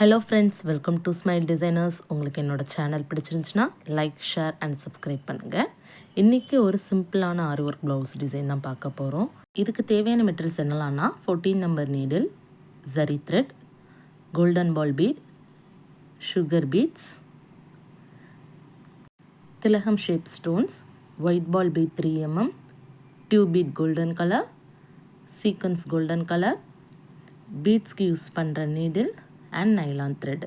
Hello friends, welcome to smile designers. உங்களுக்கு என்னோடய channel பிடிச்சிருந்துச்சுன்னா லைக், ஷேர் அண்ட் சப்ஸ்கிரைப் பண்ணுங்கள். இன்றைக்கி ஒரு சிம்பிளான ஆரி ஒர்க் ப்ளவுஸ் டிசைன் தான் பார்க்க போகிறோம். இதுக்கு தேவையான மெட்டீரியல்ஸ் என்னலாம்னா 14 number needle, zari thread, golden ball bead, sugar beads, திலகம் shape stones, white ball bead 3 mm, tube bead golden colour, sequence golden colour, பீட்ஸ்க்கு யூஸ் பண்ணுற நீடில் அண்ட் நைலான் த்ரெட்.